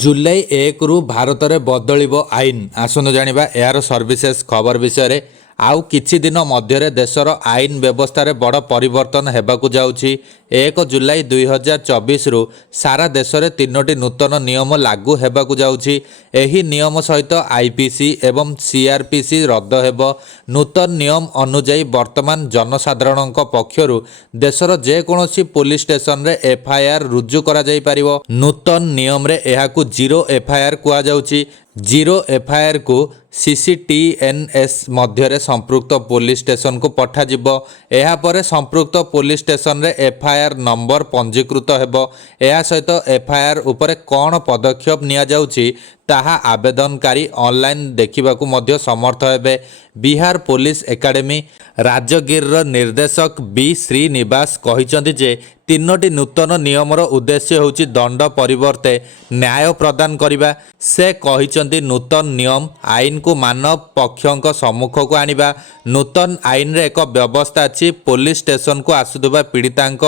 जुलाई 1 रु भारत में बदलिब आईन आसनु जानिबा यार सर्विसेस खबर विषय आउ किछि दिन मध्य देशर आईन व्यवस्था रे बड़ परिवर्तन हेबाकु जाउछि। 1 जुलाई 2024 रु सारा देश में 3टी नूतन नियम लागू हेबाकु जाउछि। एही नियम सहित आईपीसी एवं सीआरपीसी रद्द हेब। नूतन नियम अनुଯାयी वर्तमान जनसाधारण पक्षरु देशर जेकोसी पुलिस स्टेशन रे एफआईआर रुजु करा जाई परिवो। नूतन नियम रे एहाकु जीरो एफआईआर कुआ जाउछि। जीरो एफआईआर को सीसीटीएनएस मध्य संपृक्त पुलिस स्टेशन को पठाजिब। एहा परे संपृक्त पुलिस स्टेशन रे एफआईआर नंबर पंजीकृत हेबो। एहा सहित एफआईआर उपरे कौन पदक्षेप निया जाउछि ताहा आवेदनकारी ऑनलाइन देखिबाकू मध्य समर्थ हेबे। बिहार पुलिस एकाडेमी राजगीर निर्देशक बी श्रीनिवास कहिसंति जे 3टी नूतन नियमर उद्देश्य होछि दंड परिवर्ते न्याय प्रदान करिबा। से कहिसंति नूतन नियम आईन को मानव पक्षों सम्मुख को आनिबा। नूतन आईन रे एक व्यवस्था अछि पुलिस स्टेशन को आसुथबा पीड़ितांक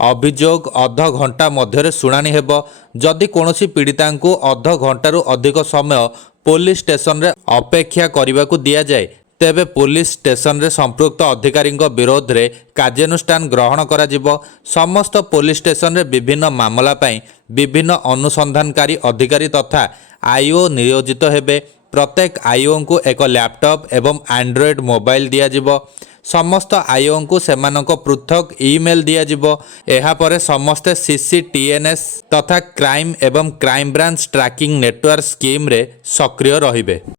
अभियोग अध घंटा मध्य शुणाणी हेब। जदि कौनसी पीड़िता को अध घंटारू अधिक समय पुलिस स्टेशन रे अपेक्षा करने दिया जाए तेबे पुलिस स्टेशन रे संपृक्त अधिकारी विरोध रे कार्यानुष्ठान ग्रहण करा जिवो। समस्त पुलिस स्टेशन रे विभिन्न मामला पई विभिन्न अनुसंधानकारी अधिकारी तथा आईओ नियोजित हेबे। प्रत्येक आईओ को एक लैपटॉप एवं एंड्रॉयड मोबाइल दिया जिवो। समस्त आईओ को सेमानक पृथक ईमेल दिया जिवो। एहा परे समस्ते सीसीटीएनएस तथा क्राइम एवं crime branch tracking network scheme रे सक्रिय रहिबे।